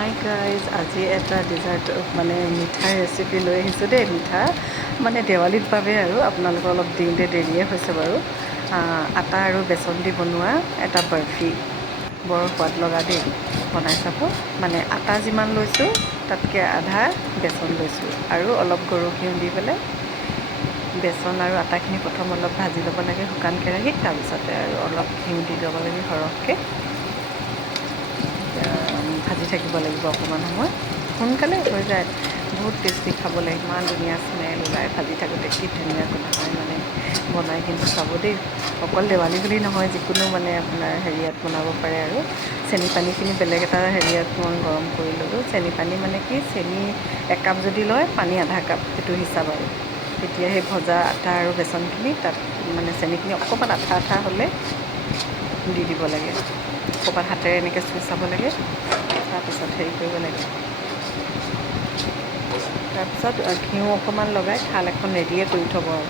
Hi guys, আজি এটা desert মানে মিঠাই ৰেচিপি লৈ আহিছোঁ দেই। মিঠা মানে দেৱালীৰ বাবে আৰু আপোনালোকৰ অলপ দিওঁতে দেৰিয়ে হৈছে বাৰু। আটা আৰু বেচন দি বনোৱা এটা বৰফি, বৰ সোৱাদ লগা দেই। বনাই চাব। মানে আটা যিমান লৈছোঁ তাতকৈ আধা বেচন লৈছোঁ আৰু অলপ গৰু ঘিউ দি পেলাই বেচন আৰু আটাখিনি প্ৰথম অলপ ভাজি ল'ব লাগে শুকান কেৰাহীত। তাৰপিছতে আৰু অলপ ঘিউ দি ল'ব লাগে সৰহকৈ। ভাজি থাকিব লাগিব অকণমান সময়, সোনকালে হৈ যায়। বহুত টেষ্টি খাবলৈ, ইমান ধুনীয়া স্মেল ওলায় ভাজি থাকোঁতে, কি ধুনীয়া গোন্ধ হয়। মানে বনাই কিন্তু চাব দেই। অকল দেৱালী বুলি নহয়, যিকোনো মানে আপোনাৰ হেৰিয়াত বনাব পাৰে আৰু। চেনি পানীখিনি বেলেগ এটা হেৰিয়াত মই গৰম কৰি ল'লোঁ। চেনি পানী মানে কি, চেনি একাপ যদি লয় পানী আধা কাপ, সেইটো হিচাপ আৰু। তেতিয়া সেই ভজা আটা আৰু বেচনখিনি তাত মানে চেনিখিনি অকণমান আঠা আঠা হ'লে দি দিব লাগে। অকণমান হাতেৰে এনেকৈ চুই চাব লাগে। তাৰপিছত হেৰি কৰিব লাগে, তাৰপিছত ঘিউ অকণমান লগাই থাল এখন ৰেডিয়ে কৰি থ'ব আৰু।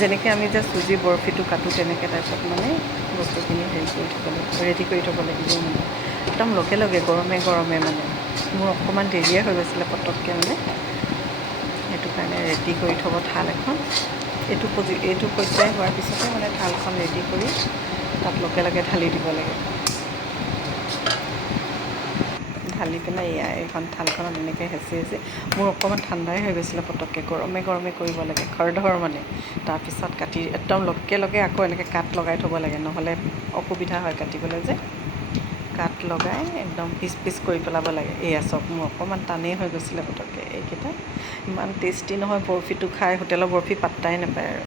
যেনেকৈ আমি যে চুজি বৰফিটো কাটোঁ তেনেকৈ টাইপত মানে বস্তুখিনি হেৰি কৰি থ'ব লাগিব, ৰেডি কৰি থ'ব লাগিব মানে একদম লগে লগে গৰমে গৰমে। মানে মোৰ অকণমান দেৰিয়ে হৈ গৈছিলে পটককৈ মানে, সেইটো কাৰণে ৰেডি কৰি থ'ব থাল এখন। এইটো পৰ্যায় হোৱাৰ পিছতে মানে থালখন ৰেডি কৰি তাত লগে লগে ঢালি দিব লাগে। ঢালি পেলাই এইখন থালখনত এনেকৈ হেঁচি হেঁচি, মোৰ অকণমান ঠাণ্ডাই হৈ গৈছিলে পটককৈ, গৰমে গৰমে কৰিব লাগে খৰধৰ মানে। তাৰপিছত কাটি একদম লগে লগে আকৌ এনেকৈ কাট লগাই থ'ব লাগে, নহ'লে অসুবিধা হয় কাটিবলৈ যে। কাট লগাই একদম পিচ পিচ কৰি পেলাব লাগে। এয়া চাওক, মোৰ অকণমান টানেই হৈ গৈছিলে পটককৈ। এইকেইটা ইমান টেষ্টি নহয় বৰফিটো খাই, হোটেলৰ বৰফি পাত্তাই নাপায় আৰু।